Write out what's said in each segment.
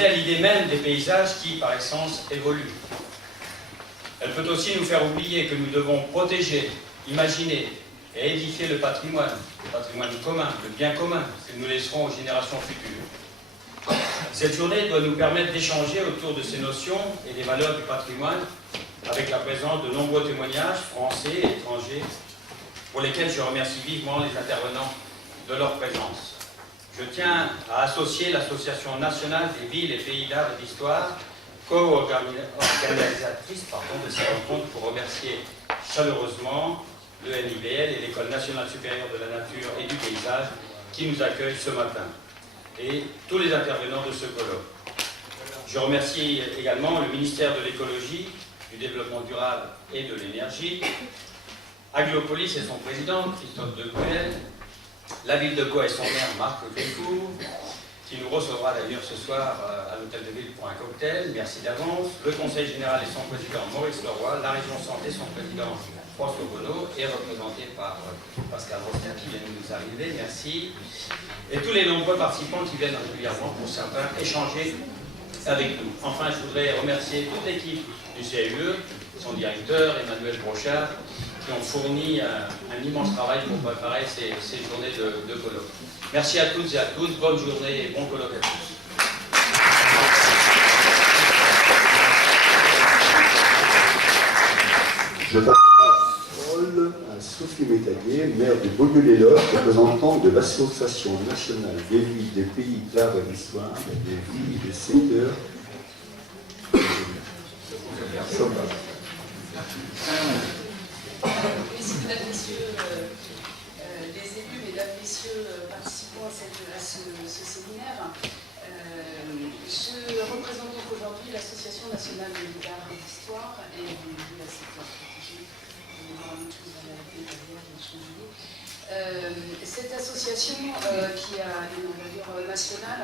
s'opposer à l'idée même des paysages qui, par essence, évoluent. Elle peut aussi nous faire oublier que nous devons protéger, imaginer et édifier le patrimoine commun, le bien commun que nous laisserons aux générations futures. Cette journée doit nous permettre d'échanger autour de ces notions et des valeurs du patrimoine avec la présence de nombreux témoignages français et étrangers pour lesquels je remercie vivement les intervenants de leur présence. Je tiens à associer l'Association nationale des villes et pays d'art et d'histoire, co-organisatrice de ces rencontres, pour remercier chaleureusement le NIVL et l'École nationale supérieure de la nature et du paysage qui nous accueillent ce matin, et tous les intervenants de ce colloque. Je remercie également le ministère de l'écologie, du développement durable et de l'énergie, Aglopolis et son président, Christophe Debruyel, la ville de Pau et son maire, Marc Grécourt, qui nous recevra d'ailleurs ce soir à l'Hôtel de Ville pour un cocktail, merci d'avance, le Conseil général et son président, Maurice Leroy, la région Santé, son président, François Bonneau, et représenté par Pascal Rosner qui vient de nous arriver, merci, et tous les nombreux participants qui viennent régulièrement pour certains échanger avec nous. Enfin, je voudrais remercier toute l'équipe du CAUE, son directeur, Emmanuel Brochard, qui ont fourni un immense travail pour préparer ces journées de colloque. Merci à toutes et à tous, bonne journée et bon colloque à tous. Je passe la parole à Sophie Métallier, maire de Beaulieu-les-Loges, représentante de l'Association nationale des villes, des pays d'art et d'histoire, des villes et des secteurs. Mesdames, Messieurs les élus, Mesdames, Messieurs participants à ce séminaire, je représente donc aujourd'hui l'Association nationale des villes d'art et d'histoire et des villes à secteur protégé. Cette association, qui a une envergure nationale,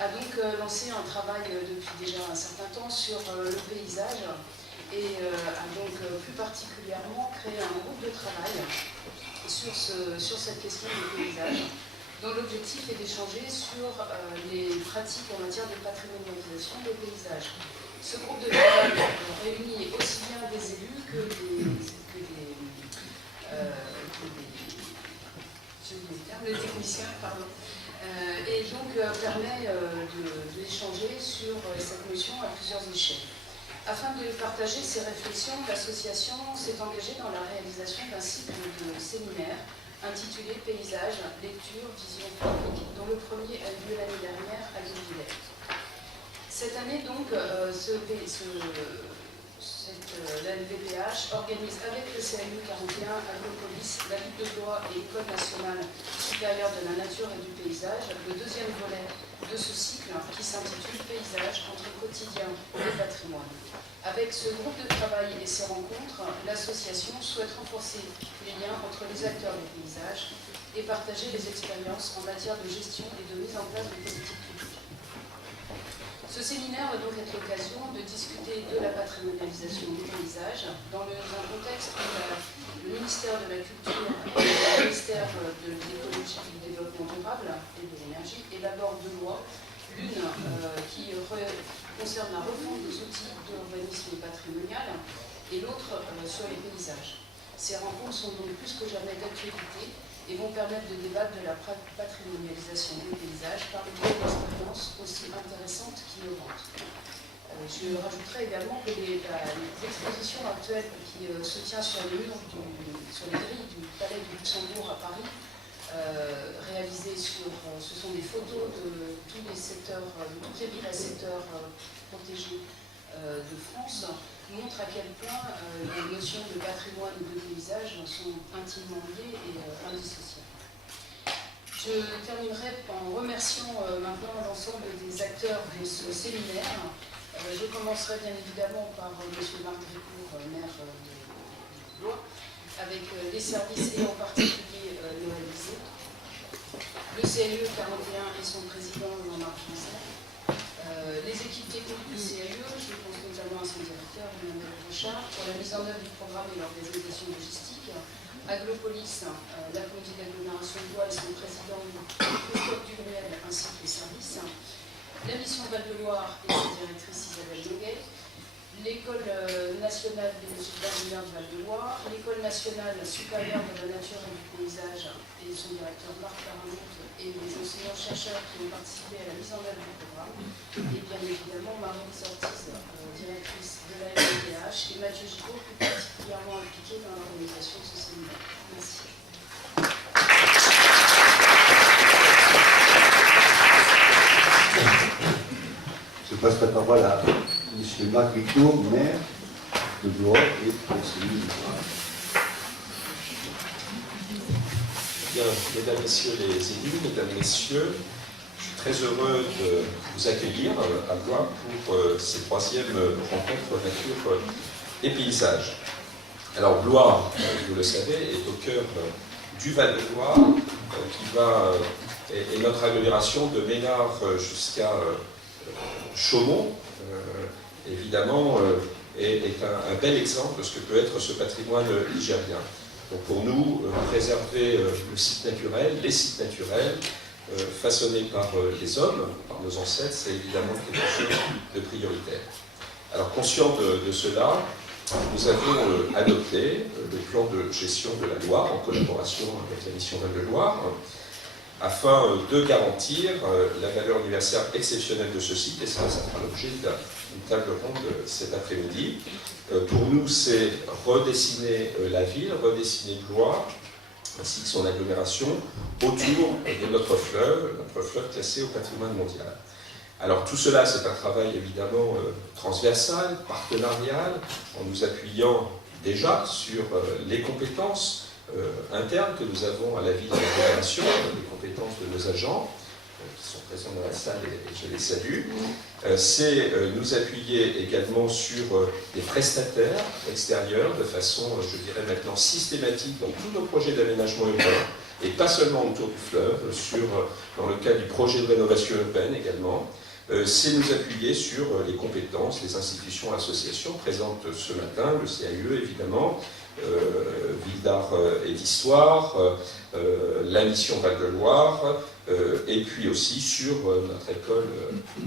a donc lancé un travail depuis déjà un certain temps sur le paysage et a donc plus particulièrement créé un groupe de travail sur cette question du paysage, dont l'objectif est d'échanger sur les pratiques en matière de patrimonialisation des paysages. Ce groupe de travail réunit aussi bien des élus que des techniciens, et donc permet d'échanger sur cette notion à plusieurs échelles. Afin de partager ces réflexions, l'association s'est engagée dans la réalisation d'un cycle de séminaires intitulé Paysage, lecture, vision publique, dont le premier a eu lieu l'année dernière à Villers. Cette année, donc, la LVPH organise avec le CAUE 41, Aglopolis, la Ville de Blois et l'École nationale supérieure de la nature et du paysage, le deuxième volet de ce cycle qui s'intitule Paysage entre quotidien et patrimoine. Avec ce groupe de travail et ces rencontres, l'association souhaite renforcer les liens entre les acteurs du paysage et partager les expériences en matière de gestion et de mise en place de politiques publiques. Ce séminaire va donc être l'occasion de discuter de la patrimonialisation des paysages dans un contexte où le ministère de la Culture et le ministère de l'Écologie et du Développement durable et de l'Énergie élaborent deux lois, l'une qui concerne la refonte des outils d'urbanisme patrimonial et l'autre sur les paysages. Ces rencontres sont donc plus que jamais d'actualité et vont permettre de débattre de la patrimonialisation des paysages par le biais d'expériences aussi intéressantes qu'innovantes. Je rajouterai également que l'exposition actuelle qui se tient sur les murs, sur les grilles du Palais du Luxembourg à Paris, réalisées ce sont des photos de tous les secteurs, de toutes les villes à secteurs protégés de France, montre à quel point les notions de patrimoine et de paysage sont intimement liées et indissociables. Je terminerai en remerciant maintenant l'ensemble des acteurs de ce séminaire. Je commencerai bien évidemment par M. Marc Grécourt, maire de Blois, avec les services et en particulier Noël Bizet, le CAUE 41 et son président Jean-Marc Janssen, les équipes techniques du CAUE, je pense notamment à son directeur Emmanuel Brochard, pour la mise en œuvre du programme et l'organisation logistique, Aglopolis, la communauté d'agglomération de Blois et son président Christophe Dubreuil, ainsi que les services, la mission Val-de-Loire et sa directrice Isabelle Noguet, l'École nationale des musiques d'ingénieurs de Val-de-Loire, l'École nationale supérieure de la nature et du paysage et son directeur Marc Paramonte et les enseignants-chercheurs qui ont participé à la mise en œuvre du programme, et bien évidemment Marie-Lise Ortiz, directrice de la LVDH, et Mathieu Gibault, plus particulièrement impliqué dans l'organisation de ce séminaire. Merci. Je passe la parole à M. Marc Victor, maire de Blois et conseiller de Blois. Bien, mesdames, messieurs les élus, mesdames, messieurs, je suis très heureux de vous accueillir à Blois pour ces troisièmes rencontres nature et paysage. Alors Blois, vous le savez, est au cœur du Val-de-Loire, qui va, est notre agglomération de Ménard jusqu'à Chaumont, évidemment, est un bel exemple de ce que peut être ce patrimoine ligérien. Donc pour nous, préserver le site naturel, les sites naturels, façonnés par les hommes, par nos ancêtres, c'est évidemment quelque chose de prioritaire. Alors conscient de cela, nous avons adopté le plan de gestion de la Loire en collaboration avec la mission Val-de-Loire, afin de garantir la valeur anniversaire exceptionnelle de ce site, et ça fera l'objet d'une table ronde cet après-midi. Pour nous, c'est redessiner la ville, redessiner Blois, ainsi que son agglomération, autour de notre fleuve classé au patrimoine mondial. Alors tout cela, c'est un travail évidemment transversal, partenarial, en nous appuyant déjà sur les compétences internes que nous avons à la ville de l'agglomération, les compétences de nos agents, qui sont présents dans la salle et je les salue. C'est nous appuyer également sur des prestataires extérieurs de façon, je dirais maintenant, systématique dans tous nos projets d'aménagement urbain, et pas seulement autour du fleuve, dans le cas du projet de rénovation urbaine également. C'est nous appuyer sur les compétences, les institutions, associations présentes ce matin, le CAUE évidemment, Ville d'Art et d'Histoire, la mission Val-de-Loire, et puis aussi sur notre École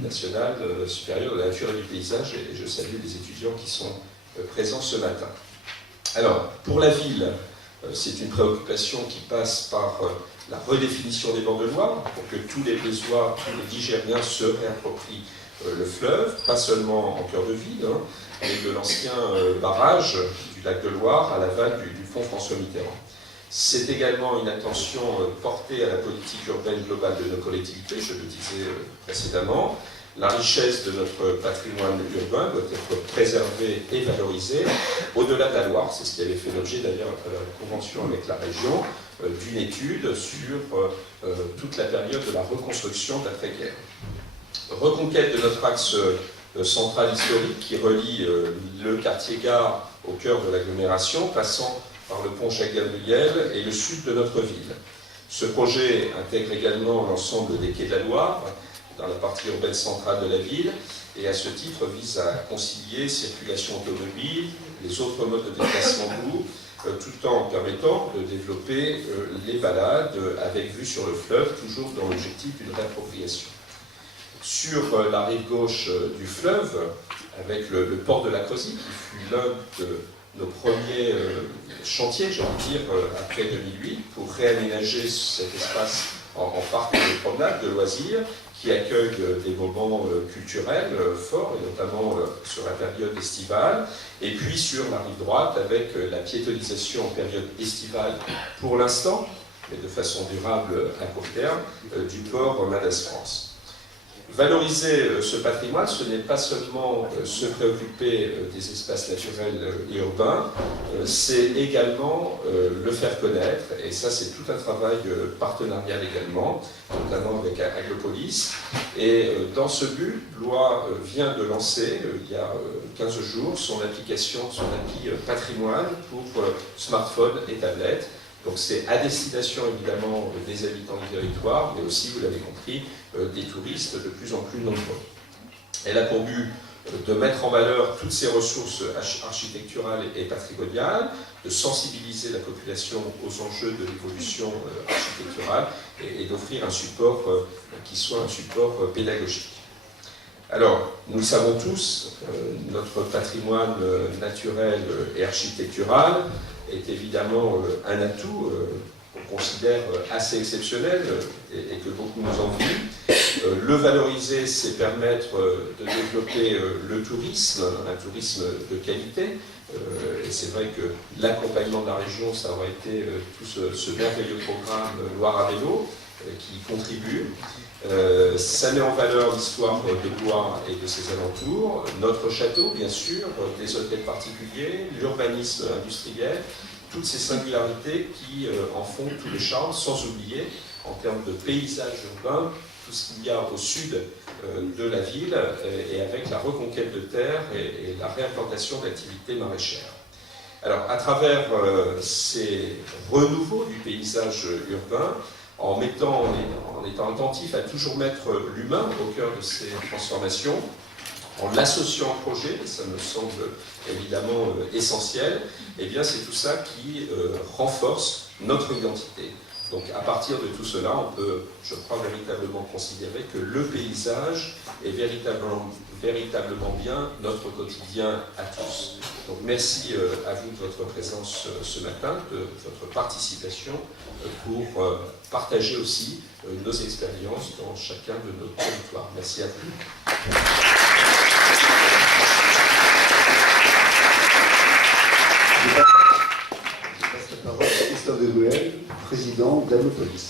nationale supérieure de la nature et du paysage, et je salue les étudiants qui sont présents ce matin. Alors, pour la ville, c'est une préoccupation qui passe par la redéfinition des bords de Loire, pour que tous les Blésois, tous les Ligériens se réapproprient le fleuve, pas seulement en cœur de ville, mais de l'ancien barrage du lac de Loire à l'aval du pont François Mitterrand. C'est également une attention portée à la politique urbaine globale de nos collectivités, je le disais précédemment. La richesse de notre patrimoine urbain doit être préservée et valorisée au-delà de la Loire. C'est ce qui avait fait l'objet d'ailleurs à travers la convention avec la région d'une étude sur toute la période de la reconstruction d'après-guerre. Reconquête de notre axe central historique qui relie le quartier Gare au cœur de l'agglomération, passant par le pont Jacques-Gabriel et le sud de notre ville. Ce projet intègre également l'ensemble des quais de la Loire, dans la partie urbaine centrale de la ville, et à ce titre vise à concilier circulation automobile, les autres modes de déplacement lourd, tout en permettant de développer les balades avec vue sur le fleuve, toujours dans l'objectif d'une réappropriation. Sur la rive gauche du fleuve, avec le port de la Creusie, qui fut l'un de nos premiers chantiers, j'ai envie de dire, après 2008, pour réaménager cet espace en parc de promenade, de loisirs, qui accueille des moments culturels forts, et notamment sur la période estivale, et puis sur la rive droite, avec la piétonisation en période estivale pour l'instant, mais de façon durable à court terme, du port Mandas-France. Valoriser ce patrimoine, ce n'est pas seulement se préoccuper des espaces naturels et urbains, c'est également le faire connaître, et ça c'est tout un travail partenarial également, notamment avec Agropolis. Et dans ce but, Blois vient de lancer, il y a 15 jours, son application, son appli patrimoine pour smartphone et tablette. Donc c'est à destination évidemment des habitants du territoire, mais aussi, vous l'avez compris, des touristes de plus en plus nombreux. Elle a pour but de mettre en valeur toutes ces ressources architecturales et patrimoniales, de sensibiliser la population aux enjeux de l'évolution architecturale et d'offrir un support qui soit un support pédagogique. Alors, nous le savons tous, notre patrimoine naturel et architectural est évidemment un atout qu'on considère assez exceptionnel et que beaucoup nous envient. Le valoriser, c'est permettre de développer le tourisme, un tourisme de qualité. Et c'est vrai que l'accompagnement de la région, ça aurait été tout ce merveilleux programme Loire à vélo qui y contribue. Ça met en valeur l'histoire de Blois et de ses alentours, notre château bien sûr, des hôtels particuliers, l'urbanisme industriel, toutes ces singularités qui en font tout le charme, sans oublier, en termes de paysage urbain, tout ce qu'il y a au sud de la ville, et avec la reconquête de terres et la réimplantation d'activités maraîchères. Alors, à travers ces renouveaux du paysage urbain, en étant attentif à toujours mettre l'humain au cœur de ces transformations, en l'associant au projet, ça me semble évidemment essentiel, et bien c'est tout ça qui renforce notre identité. Donc à partir de tout cela, on peut, je crois, véritablement considérer que le paysage est véritablement bien notre quotidien à tous. Donc merci à vous de votre présence ce matin, de votre participation pour partager aussi nos expériences dans chacun de nos territoires. Merci à vous. Je passe la parole à Christophe de Ruel, président d'Aglopolis.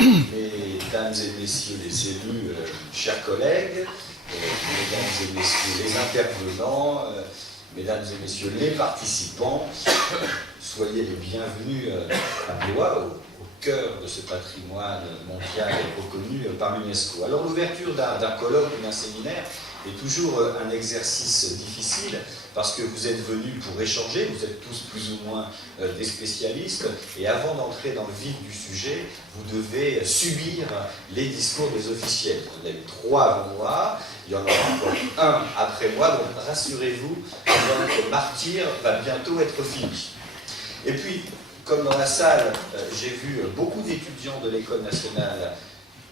Mesdames et messieurs les élus, chers collègues, mesdames et messieurs les intervenants, mesdames et messieurs les participants, soyez les bienvenus à Blois, au cœur de ce patrimoine mondial reconnu par l'UNESCO. Alors l'ouverture d'un colloque ou d'un séminaire est toujours un exercice difficile parce que vous êtes venus pour échanger, vous êtes tous plus ou moins des spécialistes, et avant d'entrer dans le vif du sujet, vous devez subir les discours des officiels. Vous en avez 3 avant moi, il y en aura encore un après moi, donc rassurez-vous, notre martyr va bientôt être fini. Et puis, comme dans la salle, j'ai vu beaucoup d'étudiants de l'École nationale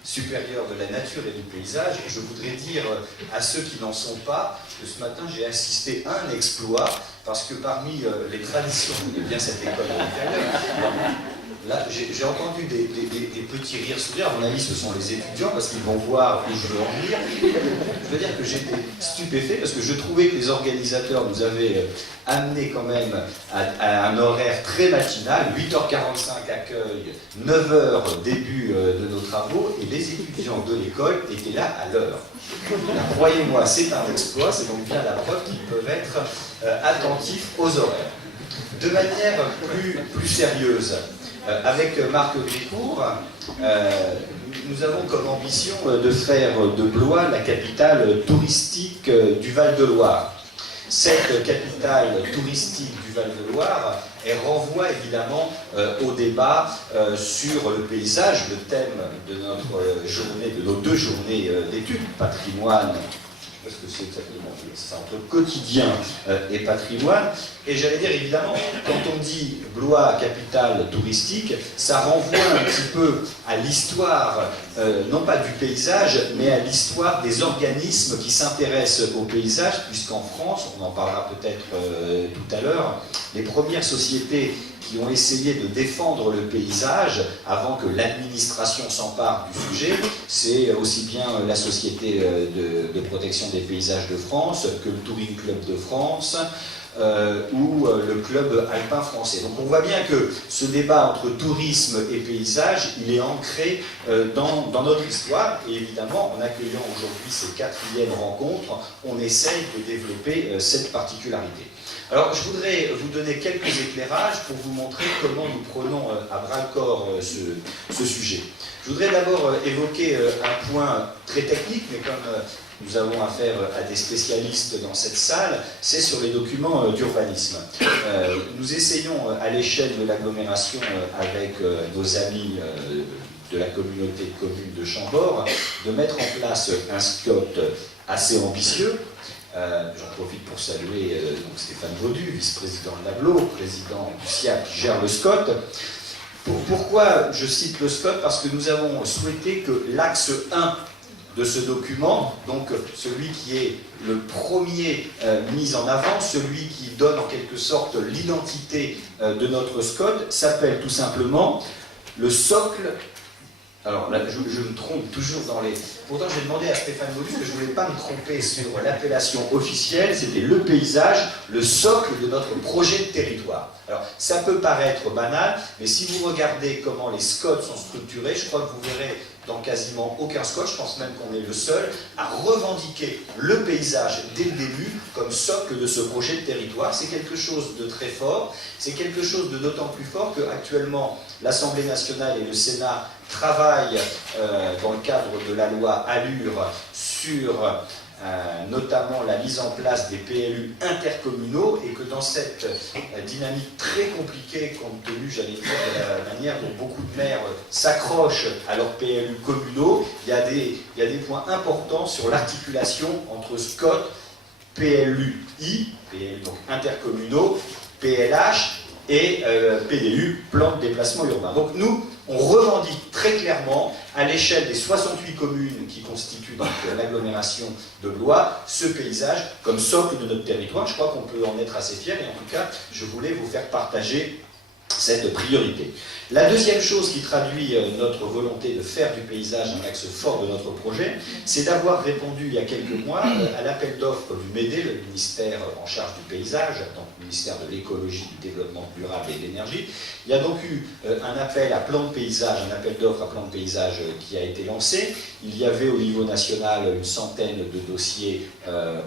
supérieure de la nature et du paysage, et je voudrais dire à ceux qui n'en sont pas que ce matin j'ai assisté à un exploit, parce que parmi les traditions, vous connaissez bien cette école intérieure, là j'ai entendu des petits rires sourires, à mon avis ce sont les étudiants, parce qu'ils vont voir où je veux en venir. Je veux dire que j'étais stupéfait, parce que je trouvais que les organisateurs nous avaient amené quand même à un horaire très matinal, 8h45 accueil, 9h début de nos travaux, et les étudiants de l'école étaient là à l'heure. Croyez-moi, c'est un exploit, c'est donc bien la preuve qu'ils peuvent être attentifs aux horaires. De manière plus sérieuse, avec Marc Gricourt, nous avons comme ambition de faire de Blois la capitale touristique du Val-de-Loire. Cette capitale touristique du Val-de-Loire, elle renvoie évidemment au débat sur le paysage, le thème de notre journée, de nos 2 journées d'études, patrimoine, parce que c'est exactement ça, entre quotidien et patrimoine. Et j'allais dire évidemment, quand on dit Blois capitale touristique, ça renvoie un petit peu à l'histoire, non pas du paysage, mais à l'histoire des organismes qui s'intéressent au paysage, puisqu'en France, on en parlera peut-être tout à l'heure, les premières sociétés qui ont essayé de défendre le paysage avant que l'administration s'empare du sujet, c'est aussi bien la Société de protection des paysages de France que le Touring Club de France ou le Club alpin français. Donc on voit bien que ce débat entre tourisme et paysage, il est ancré dans notre histoire, et évidemment en accueillant aujourd'hui ces 4e rencontres, on essaye de développer cette particularité. Alors, je voudrais vous donner quelques éclairages pour vous montrer comment nous prenons à bras-le-corps ce sujet. Je voudrais d'abord évoquer un point très technique, mais comme nous avons affaire à des spécialistes dans cette salle, c'est sur les documents d'urbanisme. Nous essayons à l'échelle de l'agglomération avec nos amis de la communauté de communes de Chambord de mettre en place un SCOT assez ambitieux. J'en profite pour saluer donc Stéphane Vaudu, vice-président de l'ABLO, président du SIAP qui gère le SCOT. Pourquoi je cite le SCOT? Parce que nous avons souhaité que l'axe 1 de ce document, donc celui qui est le premier mis en avant, celui qui donne en quelque sorte l'identité de notre SCOT, s'appelle tout simplement le socle. Alors là, je me trompe toujours dans les... Pourtant, j'ai demandé à Stéphane Molus que je ne voulais pas me tromper sur l'appellation officielle, c'était le paysage, le socle de notre projet de territoire. Alors, ça peut paraître banal, mais si vous regardez comment les SCOT sont structurés, je crois que vous verrez dans quasiment aucun SCOT, je pense même qu'on est le seul, à revendiquer le paysage dès le début comme socle de ce projet de territoire. C'est quelque chose de très fort, c'est quelque chose de d'autant plus fort qu'actuellement l'Assemblée nationale et le Sénat travaillent dans le cadre de la loi ALUR sur notamment la mise en place des PLU intercommunaux, et que dans cette dynamique très compliquée, compte tenu, j'allais dire, de la manière dont beaucoup de maires s'accrochent à leurs PLU communaux, il y a des points importants sur l'articulation entre SCOT, PLUI, donc intercommunaux, PLH et PDU, plan de déplacement urbain. Donc nous, on revendique très clairement, à l'échelle des 68 communes qui constituent l'agglomération de Blois, ce paysage comme socle de notre territoire. Je crois qu'on peut en être assez fiers, et en tout cas, je voulais vous faire partager cette priorité. La deuxième chose qui traduit notre volonté de faire du paysage un axe fort de notre projet, c'est d'avoir répondu il y a quelques mois à l'appel d'offres du MEDE, le ministère en charge du paysage, donc le ministère de l'écologie, du développement durable et de l'énergie. Il y a donc eu un appel à plan de paysage, un appel d'offres à plan de paysage qui a été lancé. Il y avait au niveau national une centaine de dossiers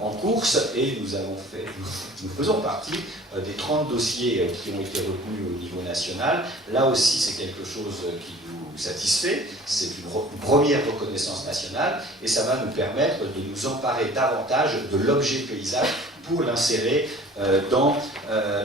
en course, et nous faisons partie des 30 dossiers qui ont été retenus au niveau national. Là aussi, c'est quelque chose qui nous satisfait, c'est une première reconnaissance nationale, et ça va nous permettre de nous emparer davantage de l'objet paysage pour l'insérer dans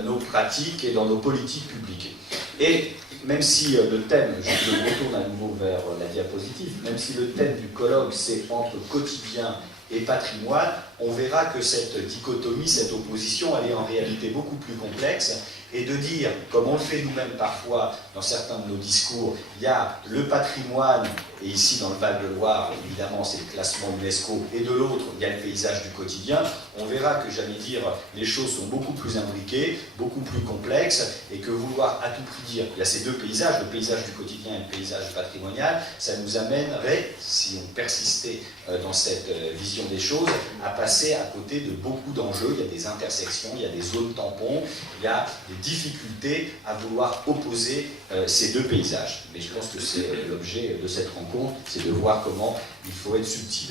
nos pratiques et dans nos politiques publiques. Et même si le thème, je me retourne à nouveau vers la diapositive, même si le thème du colloque c'est entre quotidien et patrimoine, on verra que cette dichotomie, cette opposition, elle est en réalité beaucoup plus complexe, et de dire, comme on le fait nous-mêmes parfois dans certains de nos discours, il y a le patrimoine, et ici dans le Val-de-Loire, évidemment, c'est le classement UNESCO, et de l'autre, il y a le paysage du quotidien. On verra que, j'allais dire, les choses sont beaucoup plus imbriquées, beaucoup plus complexes, et que vouloir à tout prix dire, il y a ces deux paysages, le paysage du quotidien et le paysage patrimonial, ça nous amènerait, si on persistait dans cette vision des choses, à passer à côté de beaucoup d'enjeux. Il y a des intersections, il y a des zones tampons, il y a des difficultés à vouloir opposer ces deux paysages. Mais je pense que c'est l'objet de cette rencontre, c'est de voir comment il faut être subtil.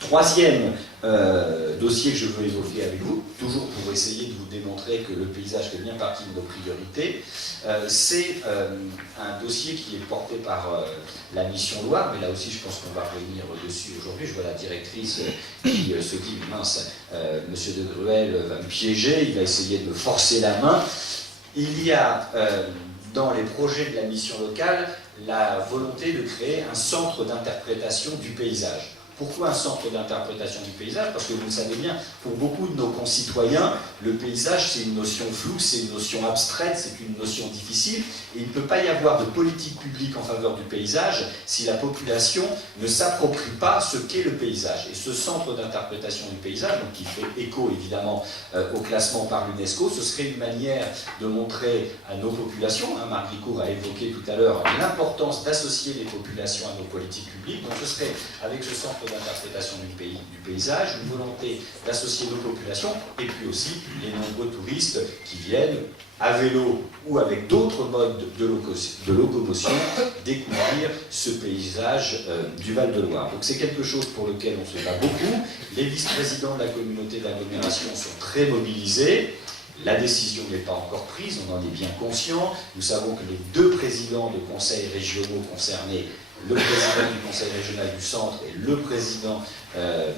Troisième dossier que je veux évoquer avec vous, toujours pour essayer de vous démontrer que le paysage fait bien partie de nos priorités, c'est un dossier qui est porté par la mission Loire, mais là aussi je pense qu'on va revenir dessus aujourd'hui. Je vois la directrice qui se dit, mince, Monsieur de Gruel va me piéger, il va essayer de me forcer la main. Il y a dans les projets de la mission locale la volonté de créer un centre d'interprétation du paysage. Pourquoi un centre d'interprétation du paysage? Parce que vous le savez bien, pour beaucoup de nos concitoyens, le paysage c'est une notion floue, c'est une notion abstraite, c'est une notion difficile, et il ne peut pas y avoir de politique publique en faveur du paysage si la population ne s'approprie pas ce qu'est le paysage. Et ce centre d'interprétation du paysage, donc qui fait écho évidemment au classement par l'UNESCO, ce serait une manière de montrer à nos populations, Marc Ricourt a évoqué tout à l'heure l'importance d'associer les populations à nos politiques publiques, donc ce serait avec ce centre d'interprétation du paysage, une volonté d'associer nos populations, et puis aussi les nombreux touristes qui viennent à vélo ou avec d'autres modes de locomotion découvrir ce paysage du Val-de-Loire. Donc c'est quelque chose pour lequel on se bat beaucoup. Les vice-présidents de la communauté d'agglomération sont très mobilisés. La décision n'est pas encore prise, on en est bien conscient. Nous savons que les deux présidents de conseils régionaux concernés le président du conseil régional du centre et le président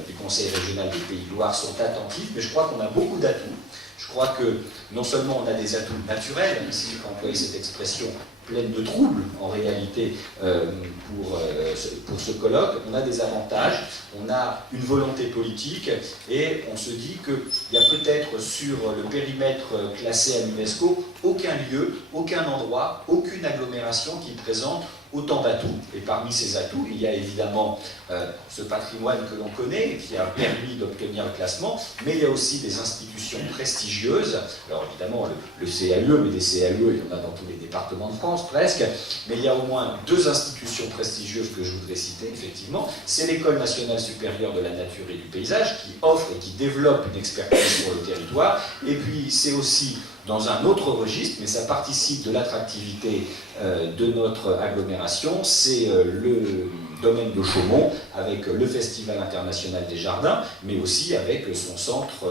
du conseil régional des Pays de Loire sont attentifs, mais je crois qu'on a beaucoup d'atouts. Je crois que non seulement on a des atouts naturels, même si j'ai employé cette expression pleine de troubles en réalité pour ce colloque, on a des avantages, on a une volonté politique et on se dit qu'il y a peut-être sur le périmètre classé à l'UNESCO aucun lieu, aucun endroit, aucune agglomération qui présente autant d'atouts. Et parmi ces atouts, il y a évidemment ce patrimoine que l'on connaît, qui a permis d'obtenir le classement, mais il y a aussi des institutions prestigieuses. Alors évidemment, le CAUE, mais des CAUE, il y en a dans tous les départements de France, presque. Mais il y a au moins deux institutions prestigieuses que je voudrais citer, effectivement. C'est l'École nationale supérieure de la nature et du paysage, qui offre et qui développe une expertise sur le territoire. Et puis, c'est aussi dans un autre registre, mais ça participe de l'attractivité de notre agglomération, c'est le domaine de Chaumont, avec le Festival international des jardins, mais aussi avec son centre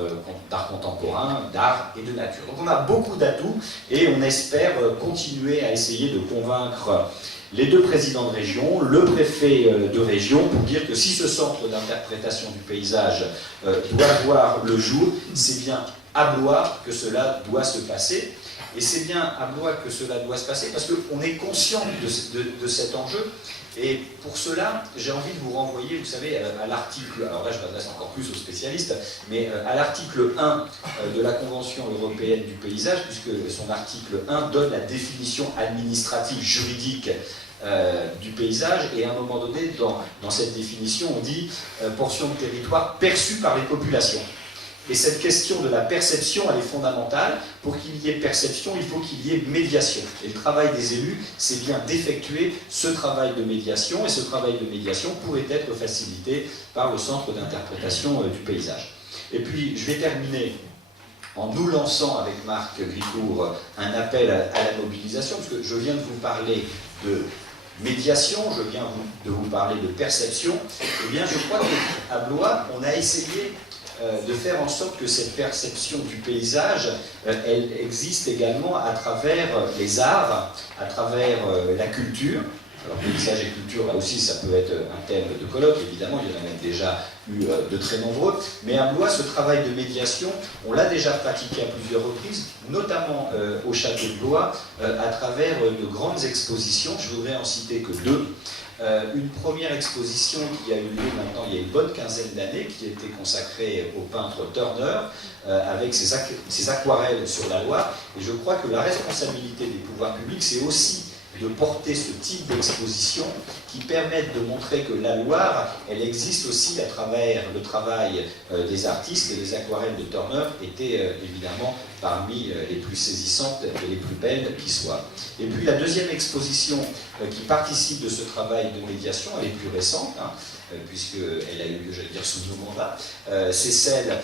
d'art contemporain, d'art et de nature. Donc on a beaucoup d'atouts et on espère continuer à essayer de convaincre les deux présidents de région, le préfet de région, pour dire que si ce centre d'interprétation du paysage doit voir le jour, c'est bien à Blois que cela doit se passer. Et c'est bien à Blois que cela doit se passer parce qu'on est conscient de cet enjeu. Et pour cela, j'ai envie de vous renvoyer, vous savez, à l'article, alors là je m'adresse encore plus aux spécialistes, mais à l'article 1 de la Convention européenne du paysage, puisque son article 1 donne la définition administrative, juridique du paysage, et à un moment donné, dans cette définition, on dit portion de territoire perçue par les populations. Et cette question de la perception, elle est fondamentale. Pour qu'il y ait perception, il faut qu'il y ait médiation. Et le travail des élus, c'est bien d'effectuer ce travail de médiation, et ce travail de médiation pourrait être facilité par le centre d'interprétation du paysage. Et puis, je vais terminer en nous lançant avec Marc Gricourt un appel à la mobilisation, parce que je viens de vous parler de médiation, je viens de vous parler de perception. Eh bien, je crois qu'à Blois, on a essayé de faire en sorte que cette perception du paysage, elle existe également à travers les arts, à travers la culture. Alors paysage et culture, là aussi, ça peut être un thème de colloque, évidemment, il y en a même déjà eu de très nombreux. Mais à Blois, ce travail de médiation, on l'a déjà pratiqué à plusieurs reprises, notamment au château de Blois, à travers de grandes expositions. Je voudrais en citer que deux. Une première exposition qui a eu lieu maintenant il y a une bonne quinzaine d'années, qui a été consacrée au peintre Turner, avec ses aquarelles sur la Loire. Et je crois que la responsabilité des pouvoirs publics, c'est aussi de porter ce type d'exposition qui permettent de montrer que la Loire, elle existe aussi à travers le travail des artistes, et les aquarelles de Turner étaient évidemment parmi les plus saisissantes et les plus belles qui soient. Et puis la deuxième exposition qui participe de ce travail de médiation, elle est plus récente, puisqu'elle a eu lieu, j'allais dire, sous nos mandats, c'est celle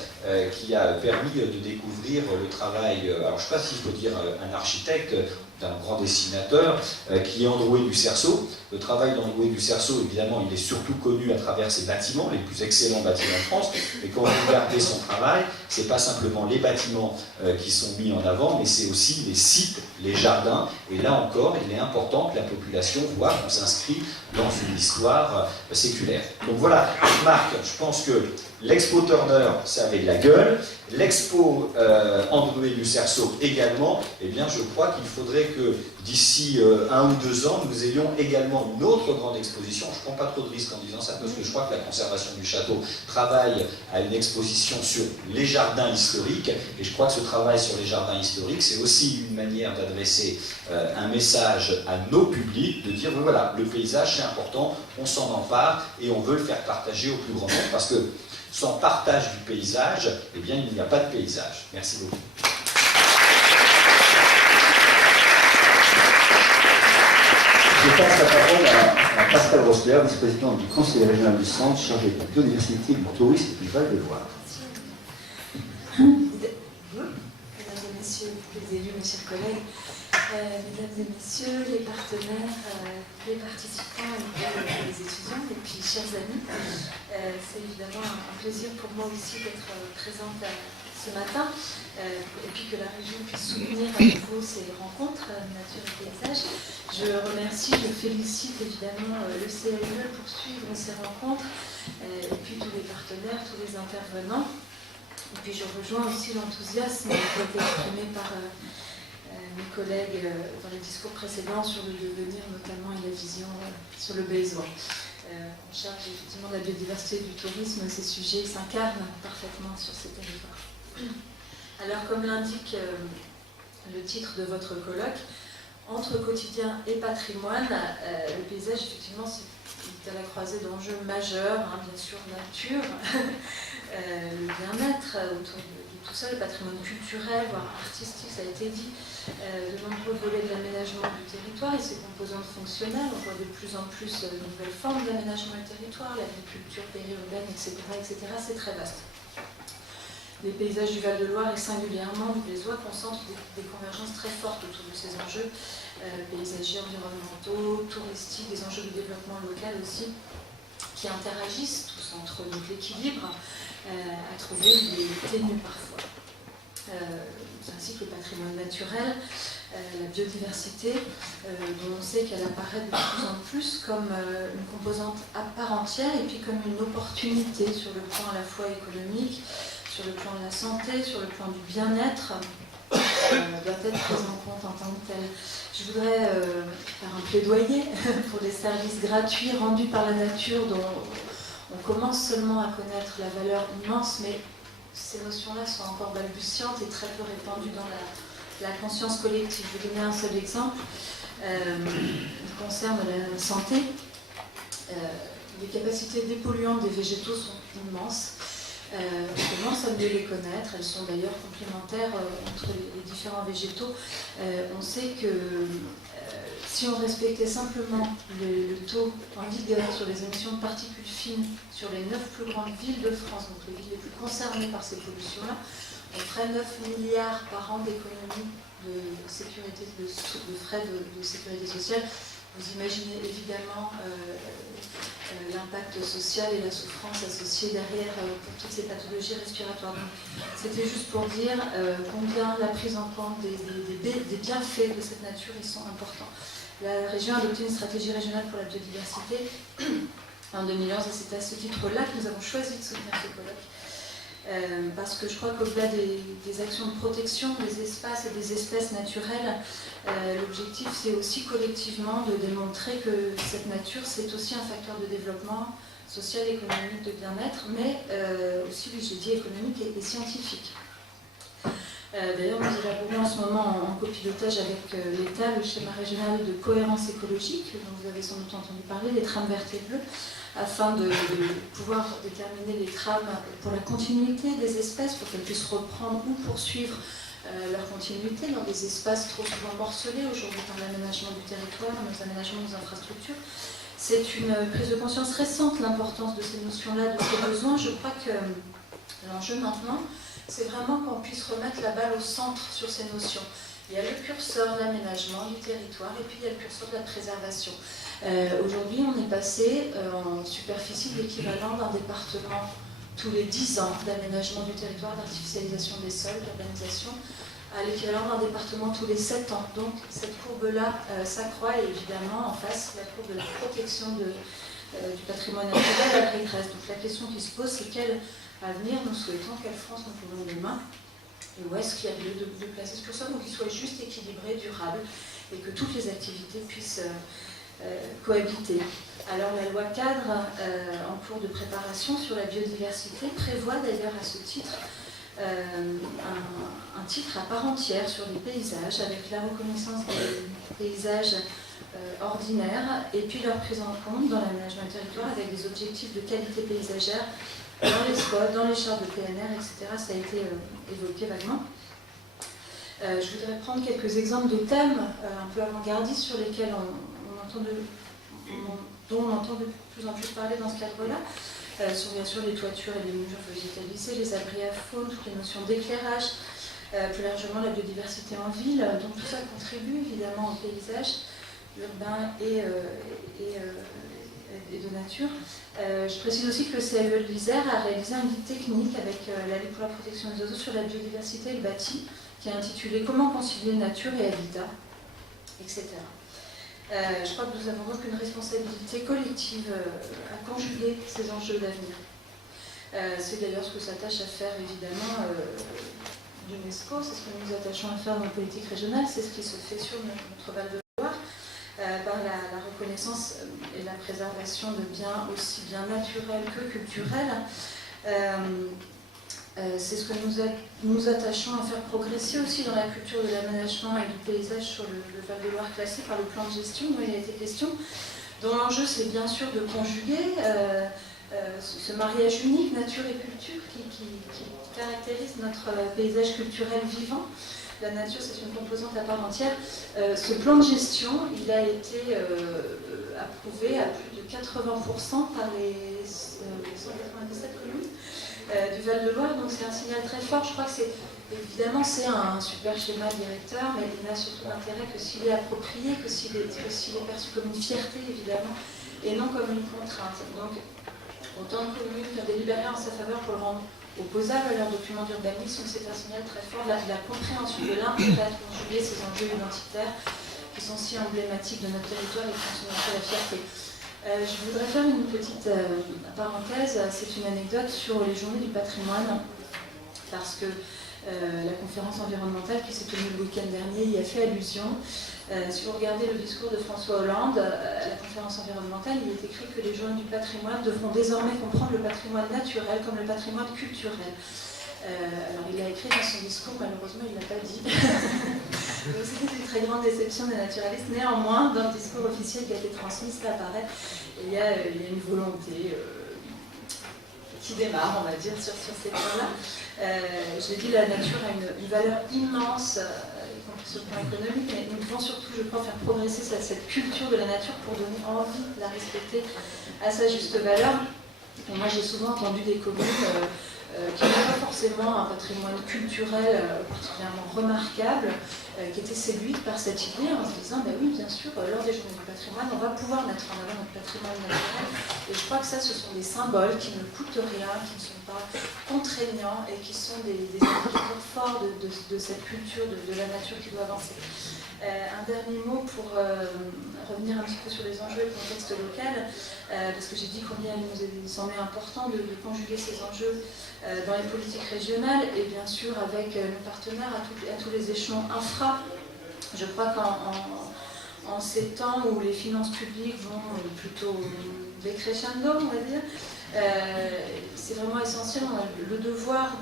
qui a permis de découvrir le travail, alors je ne sais pas s'il faut dire un architecte, d'un grand dessinateur, qui est Androuet du Cerceau. Le travail d'Androuet du Cerceau, évidemment, il est surtout connu à travers ses bâtiments, les plus excellents bâtiments de France. Et quand vous regardez son travail, ce n'est pas simplement les bâtiments qui sont mis en avant, mais c'est aussi les sites, les jardins. Et là encore, il est important que la population voit qu'on s'inscrit dans une histoire séculaire. Donc voilà, Marc, je pense que l'expo Turner, ça avait de la gueule. L'expo Androuet du Cerceau également. Eh bien, je crois qu'il faudrait que d'ici 1 ou 2 ans, nous ayons également une autre grande exposition. Je ne prends pas trop de risques en disant ça, parce que je crois que la conservation du château travaille à une exposition sur les jardins historiques. Et je crois que ce travail sur les jardins historiques, c'est aussi une manière d'adresser un message à nos publics, de dire, voilà, le paysage, c'est important, on s'en empare et on veut le faire partager au plus grand nombre, parce que sans partage du paysage, eh bien, il n'y a pas de paysage. Merci beaucoup. Je passe la parole à Pascal Rossler, vice-président du Conseil régional du Centre, chargé de la biodiversité, du tourisme et du Val-de-Loire. Mesdames et messieurs les élus, mes chers collègues, mesdames et messieurs les partenaires, les participants et les étudiants, et puis chers amis, c'est évidemment un plaisir pour moi aussi d'être présente à ce matin, et puis que la région puisse soutenir à nouveau ces rencontres nature et paysage. Je remercie, je félicite évidemment le CAUE pour suivre ces rencontres, et puis tous les partenaires, tous les intervenants. Et puis je rejoins aussi l'enthousiasme qui a été exprimé par mes collègues dans les discours précédents sur le devenir notamment et la vision sur le besoin. En charge effectivement de la biodiversité et du tourisme, ces sujets s'incarnent parfaitement sur ces territoires. Alors comme l'indique le titre de votre colloque, entre quotidien et patrimoine, le paysage effectivement c'est à la croisée d'enjeux majeurs, bien sûr nature, le bien-être autour de tout ça, le patrimoine culturel, voire artistique, ça a été dit, de nombreux volets de l'aménagement du territoire et ses composantes fonctionnelles. On voit de plus en plus de nouvelles formes d'aménagement du territoire, l'agriculture périurbaine, etc. C'est très vaste. Les paysages du Val-de-Loire et singulièrement du Bézois concentrent des convergences très fortes autour de ces enjeux paysagers, environnementaux, touristiques, des enjeux de développement local aussi, qui interagissent tous entre donc l'équilibre à trouver des ténues parfois. Ainsi que le patrimoine naturel, la biodiversité, dont on sait qu'elle apparaît de plus en plus comme une composante à part entière et puis comme une opportunité sur le plan à la fois économique, sur le plan de la santé, sur le plan du bien-être, doit être prise en compte en tant que telle. Je voudrais faire un plaidoyer pour des services gratuits rendus par la nature dont on commence seulement à connaître la valeur immense, mais ces notions-là sont encore balbutiantes et très peu répandues dans la conscience collective. Je vais donner un seul exemple qui concerne la santé. Les capacités dépolluantes des végétaux sont immenses. On commence à mieux les connaître, elles sont d'ailleurs complémentaires entre les différents végétaux. On sait que si on respectait simplement le taux en vigueur sur les émissions de particules fines sur les 9 plus grandes villes de France, donc les villes les plus concernées par ces pollutions-là, on ferait 9 milliards par an d'économies de sécurité, de frais de sécurité sociale. Vous imaginez évidemment l'impact social et la souffrance associée derrière pour toutes ces pathologies respiratoires. C'était juste pour dire combien la prise en compte des bienfaits de cette nature ils sont importants. La région a adopté une stratégie régionale pour la biodiversité en 2011 et c'est à ce titre-là que nous avons choisi de soutenir ce colloque. Parce que je crois qu'au-delà des actions de protection des espaces et des espèces naturelles, l'objectif c'est aussi collectivement de démontrer que cette nature c'est aussi un facteur de développement social, économique, de bien-être, mais aussi, j'ai dit, économique et scientifique. D'ailleurs, nous élaborons en ce moment en copilotage avec l'État le schéma régional de cohérence écologique, dont vous avez sans doute entendu parler, les trames vertes et bleues, afin de pouvoir déterminer les trames pour la continuité des espèces, pour qu'elles puissent reprendre ou poursuivre leur continuité dans des espaces trop souvent morcelés aujourd'hui par l'aménagement du territoire, nos aménagements, nos infrastructures. C'est une prise de conscience récente, l'importance de ces notions-là, de ces besoins. Je crois que l'enjeu maintenant, c'est vraiment qu'on puisse remettre la balle au centre sur ces notions. Il y a le curseur de l'aménagement du territoire et puis il y a le curseur de la préservation. Aujourd'hui, on est passé en superficie de l'équivalent d'un département tous les 10 ans d'aménagement du territoire, d'artificialisation des sols, d'urbanisation, à l'équivalent d'un département tous les 7 ans. Donc cette courbe-là s'accroît et évidemment en face, la courbe de la protection du patrimoine naturel, elle régresse. Donc la question qui se pose, c'est quel avenir nous souhaitons, quelle France nous voulons demain, et où est-ce qu'il y a lieu de placer ce curseur pour qu'il soit juste, équilibré, durable, et que toutes les activités puissent cohabiter. Alors la loi cadre en cours de préparation sur la biodiversité prévoit d'ailleurs à ce titre un titre à part entière sur les paysages, avec la reconnaissance des paysages ordinaires et puis leur prise en compte dans l'aménagement du territoire avec des objectifs de qualité paysagère dans les spots, dans les chartes de PNR, etc. Ça a été évoqué vaguement. Je voudrais prendre quelques exemples de thèmes un peu avant-gardistes sur lesquels dont on entend de plus en plus parler dans ce cadre-là, sur bien sûr les toitures et les mesures végétalisées, les abris à faune, toutes les notions d'éclairage, plus largement la biodiversité en ville. Donc tout ça contribue évidemment au paysage urbain et de nature. Je précise aussi que le CAE de l'Isère a réalisé un guide technique avec la Ligue pour la protection des oiseaux sur la biodiversité et le bâti, qui est intitulé « Comment concilier nature et habitat », etc. Je crois que nous avons donc une responsabilité collective à conjuguer ces enjeux d'avenir. C'est d'ailleurs ce que s'attache à faire évidemment l'UNESCO, c'est ce que nous attachons à faire dans la politique régionale, c'est ce qui se fait sur notre Val-de-Loire, par la reconnaissance et la préservation de biens aussi bien naturels que culturels. C'est ce que nous attachons à faire progresser aussi dans la culture de l'aménagement et du paysage sur le Val-de-Loire classé par le plan de gestion dont il a été question, dont l'enjeu c'est bien sûr de conjuguer ce mariage unique, nature et culture, qui caractérise notre paysage culturel vivant. La nature, c'est une composante à part entière. Ce plan de gestion, il a été approuvé à plus de 80% par les 197 communes du Val-de-Loire, donc c'est un signal très fort. Je crois que évidemment, c'est un super schéma directeur, mais il n'a surtout d'intérêt que s'il est approprié, que s'il est perçu comme une fierté, évidemment, et non comme une contrainte. Donc, autant de communes qui ont délibéré en sa faveur pour le rendre opposable à leur document d'urbanisme, c'est un signal très fort de la compréhension de l'intérêt de conjuguer ces enjeux identitaires qui sont si emblématiques de notre territoire et qui sont notre la fierté. Je voudrais faire une petite parenthèse, c'est une anecdote sur les journées du patrimoine, parce que la conférence environnementale qui s'est tenue le week-end dernier y a fait allusion. Si vous regardez le discours de François Hollande à la conférence environnementale, il est écrit que les journées du patrimoine devront désormais comprendre le patrimoine naturel comme le patrimoine culturel. Alors il l'a écrit dans son discours, malheureusement il ne l'a pas dit. Donc c'était une très grande déception des naturalistes. Néanmoins, dans le discours officiel qui a été transmis, ça apparaît. Il y a une volonté qui démarre, on va dire, sur ces points-là. Je l'ai dit, la nature a une valeur immense, y compris sur le plan économique, mais nous devons surtout, je crois, faire progresser cette culture de la nature pour donner envie de la respecter à sa juste valeur. Et moi, j'ai souvent entendu des communes qui n'ont pas forcément un patrimoine culturel particulièrement remarquable, qui étaient séduites par cette idée en se disant, ben oui, bien sûr, lors des journées du patrimoine, on va pouvoir mettre en avant notre patrimoine naturel. Et je crois que ça, ce sont des symboles qui ne coûtent rien, qui ne sont pas contraignants et qui sont des indicateurs forts de cette culture de la nature qui doit avancer. Un dernier mot pour revenir un petit peu sur les enjeux et le contexte local, parce que j'ai dit combien il nous semblait important de conjuguer ces enjeux dans les politiques régionales et bien sûr avec nos partenaires à tous les échelons infra. Je crois qu'en ces temps où les finances publiques vont plutôt décrescendo, on va dire, c'est vraiment essentiel. On a le devoir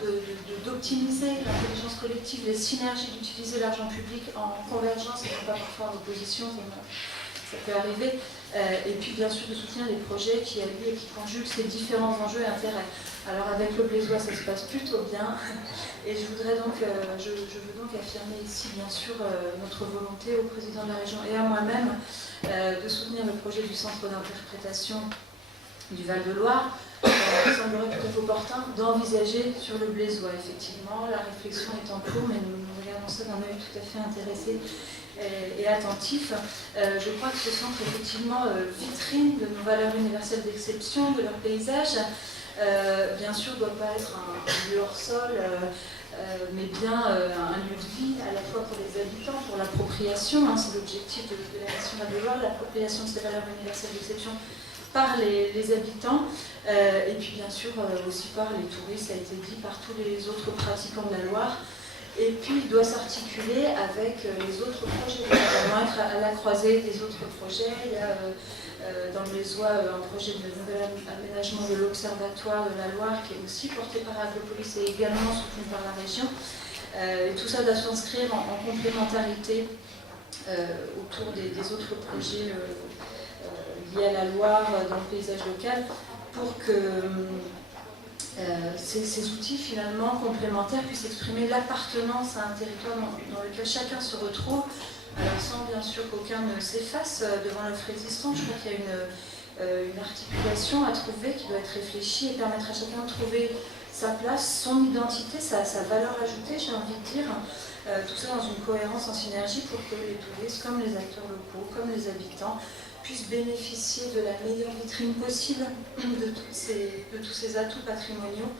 d'optimiser l'intelligence collective, les synergies, d'utiliser l'argent public en convergence et non pas parfois en opposition, comme ça peut arriver. Et puis bien sûr de soutenir les projets qui allient et qui conjuguent ces différents enjeux et intérêts. Alors avec le Blésois, ça se passe plutôt bien. Et je veux donc affirmer ici bien sûr notre volonté au président de la région et à moi-même de soutenir le projet du centre d'interprétation du Val-de-Loire. Il semblerait tout à fait opportun d'envisager sur le Blésois. Effectivement, la réflexion est en cours, mais nous regardons ça d'un œil tout à fait intéressé et attentif. Je crois que ce centre est effectivement vitrine de nos valeurs universelles d'exception, de leur paysage. Bien sûr, ne doit pas être un lieu hors sol, mais bien un lieu de vie, à la fois pour les habitants, pour l'appropriation, c'est l'objectif de la Nation Val-de-Loire, l'appropriation de ces valeurs universelles d'exception par les habitants, et puis bien sûr aussi par les touristes, ça a été dit, par tous les autres pratiquants de la Loire. Et puis il doit s'articuler avec les autres projets, il doit vraiment être à la croisée des autres projets. Il y a dans le Blésois un projet de nouvel aménagement de l'Observatoire de la Loire qui est aussi porté par Agropolis et également soutenu par la région. Et tout ça doit s'inscrire en complémentarité autour des autres projets liés à la Loire dans le paysage local pour que ces outils finalement complémentaires puissent exprimer l'appartenance à un territoire dans lequel chacun se retrouve, alors sans bien sûr qu'aucun ne s'efface devant l'offre existante. Je crois qu'il y a une articulation à trouver qui doit être réfléchie et permettre à chacun de trouver sa place, son identité, sa valeur ajoutée, j'ai envie de dire, tout ça dans une cohérence en synergie pour que les touristes, comme les acteurs locaux, comme les habitants, puissent bénéficier de la meilleure vitrine possible de tous ces atouts patrimoniaux.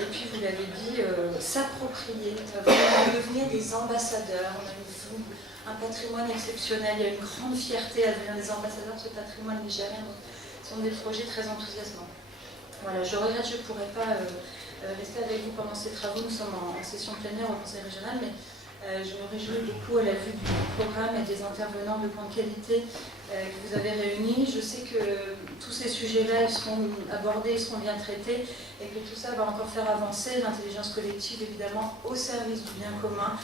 Et puis, vous l'avez dit, s'approprier, vraiment devenir des ambassadeurs. On a un patrimoine exceptionnel, il y a une grande fierté à devenir des ambassadeurs de ce patrimoine nigérien. Donc, ce sont des projets très enthousiasmants. Voilà, je regrette, je ne pourrai pas rester avec vous pendant ces travaux. Nous sommes en session plénière au Conseil régional, mais je me réjouis beaucoup à la vue du programme et des intervenants de grande qualité que vous avez réunis. Je sais que tous ces sujets-là seront abordés, seront bien traités et que tout ça va encore faire avancer l'intelligence collective, évidemment, au service du bien commun.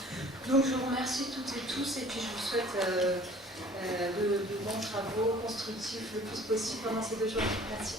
Donc je vous remercie toutes et tous et puis je vous souhaite de bons travaux constructifs le plus possible pendant ces 2 jours. Merci.